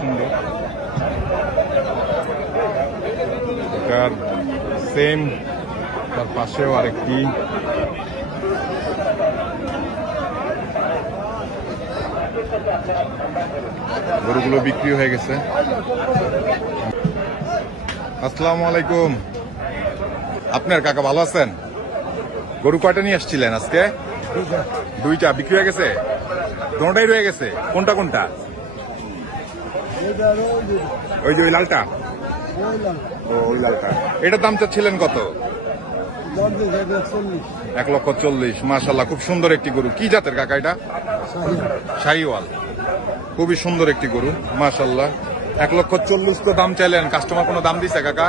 সুন্দর। এটার সেম তার পাশেও আরেকটি। গরুগুলো বিক্রি হয়ে গেছে। আসসালামু আলাইকুম। আপনার কাকা ভালো আছেন? গরু কয়টা নিয়ে আসছিলেন আজকে? দুইটা বিক্রি হয়ে গেছে? দুটোটাই রয়ে গেছে? কোনটা কোনটা? ওই যে ওই লালটা। ওই লালটা। এটার দাম চাচ্ছিলেন কত? 1,40,000। মাশাআল্লাহ, খুব সুন্দর একটি গরু। কি জাতের কাকা এটা? শাহিওয়াল। খুবই সুন্দর একটি গরু মাশাআল্লাহ। 1,40,000 তো দাম চাইলেন, কাস্টমার কোনো দাম দিছে কাকা?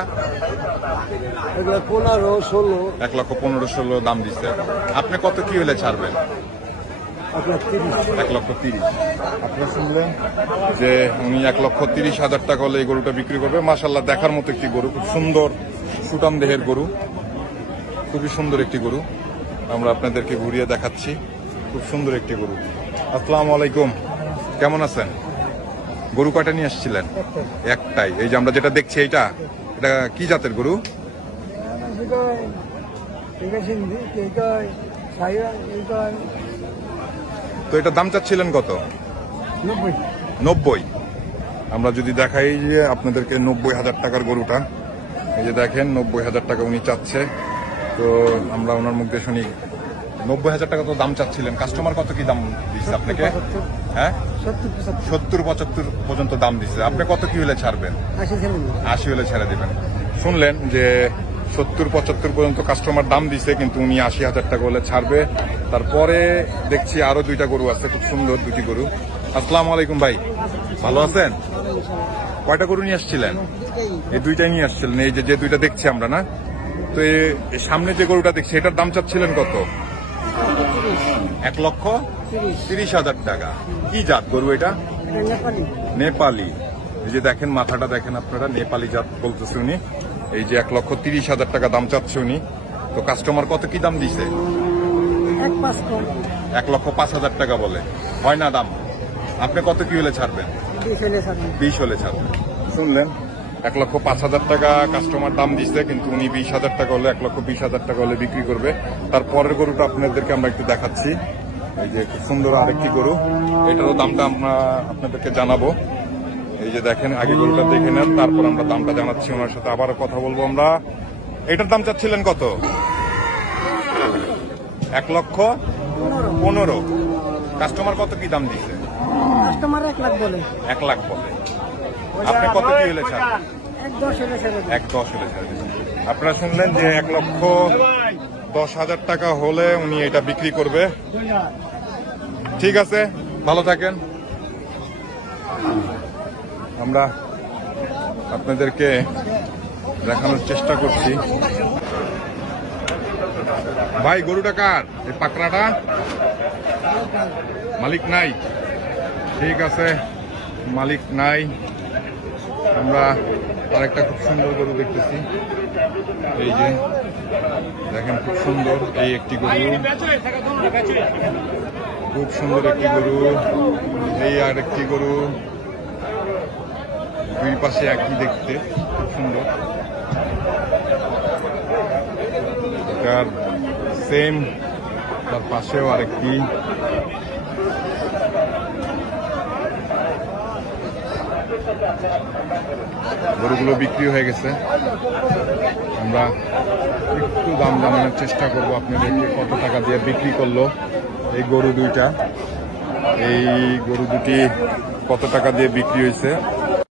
1,15,16 দাম দিচ্ছে। আপনি কত কি হলে ছাড়বেন? 1,30,000। আপনারা শুনলেন যে উনি 1,30,000 টাকা হলে এই গরুটা বিক্রি করবে। মাশাআল্লাহ, দেখার মতো একটি গরু, খুব সুন্দর সুটাম দেহের গরু, খুবই সুন্দর একটি গরু। আমরা আপনাদেরকে ঘুরিয়ে দেখাচ্ছি। খুব সুন্দর একটি গরু। আসসালামু আলাইকুম, কেমন আছেন? গরু কয়টা নিয়ে আসছিলেন? একটাই। এই যে আমরা যেটা দেখছি এটা কি জাতের গরু? তো এটা দাম চাচ্ছিলেন কত? 90। আমরা যদি দেখাই যে আপনাদেরকে 90,000 টাকার গরুটা, এই যে দেখেন 90,000 টাকা উনি চাচ্ছে। তো আমরা ওনার মুখে শুনি 90,000 টাকা তো দাম চাচ্ছিলেন, কাস্টমার কত কি দাম দিচ্ছে আপনাকে? হ্যাঁ, 70-75 পর্যন্ত দাম দিচ্ছে। আপনি কত কি হলে ছাড়বেন? 80 হলে ছেড়ে দিবেন। শুনলেন যে 70-75 পর্যন্ত কাস্টমার দাম দিছে, কিন্তু উনি 80,000 টাকা হলে ছাড়বে। তারপরে দেখছি আরো দুইটা গরু আছে, খুব সুন্দর দুটি গরু। আসসালামু আলাইকুম ভাই, ভালো আছেন? কয়টা গরু নিয়ে আসছিলেন? এই দুইটাই নিয়ে আসছিলেন, এই যে দুইটা দেখছি আমরা না? তো সামনে যে গরুটা দেখছি এটার দাম চাচ্ছিলেন কত? 1,30,000 টাকা। কি জাত গরু এটা? নেপালি। এই যে দেখেন মাথাটা দেখেন আপনারা, নেপালি জাত বলতেছে উনি। এই যে 1,30,000 টাকা দাম চাচ্ছে উনি। তো কাস্টমার কত কি দাম দিছে? 1,05,000 টাকা বলে। হয় না দাম? আপনি কত কি হলে ছাড়বেন? 20 হলে ছাড়বেন। শুনলেন, 1,05,000 টাকা কাস্টমার দাম দিচ্ছে, কিন্তু উনি 20,000 টাকা হলে 1,20,000 টাকা হলে বিক্রি করবে। তারপরের গরুটা আপনাদেরকে আমরা একটু দেখাচ্ছি। এই যে খুব সুন্দর আরেকটি গরু, এটারও দামটা আমরা আপনাদেরকে জানাবো। এই যে দেখেন, আগে গরুটা দেখে নেন, তারপর আমরা দামটা জানাচ্ছি। ওনার সাথে আবারও কথা বলবো আমরা। এটার দাম চাচ্ছিলেন কত? 1,15,000। কাস্টমার কত কি দাম দিচ্ছে? কাস্টমার 1 লাখ বলে। 1 লাখ বলে। আপনি কত কি হলে ছাড়বেন? 1,10 হলে ছেড়ে দেবেন। 1,10 হলে ছেড়ে দেবেন। আপনারা শুনলেন যে 1,10,000 টাকা হলে উনি এটা বিক্রি করবে। ঠিক আছে, ভালো থাকেন। আমরা আপনাদেরকে দেখানোর চেষ্টা করছি। ভাই, গরুটা কার? এই পাকড়াটা মালিক নাই? ঠিক আছে, মালিক নাই। আমরা আরেকটা খুব সুন্দর গরু দেখতেছি। এই যে দেখেন, খুব সুন্দর এই একটি গরু, খুব সুন্দর একটি গরু। এই আর একটি গরু, দুই পাশে একই দেখতে, খুব সুন্দর। এটার সেম তার পাশেও আরেকটি। গরুগুলো বিক্রি হয়ে গেছে। আমরা একটু দাম জানানোর চেষ্টা করবো আপনাদেরকে, কত টাকা দিয়ে বিক্রি করলো এই গরু দুইটা। এই গরু দুটি কত টাকা দিয়ে বিক্রি হয়েছে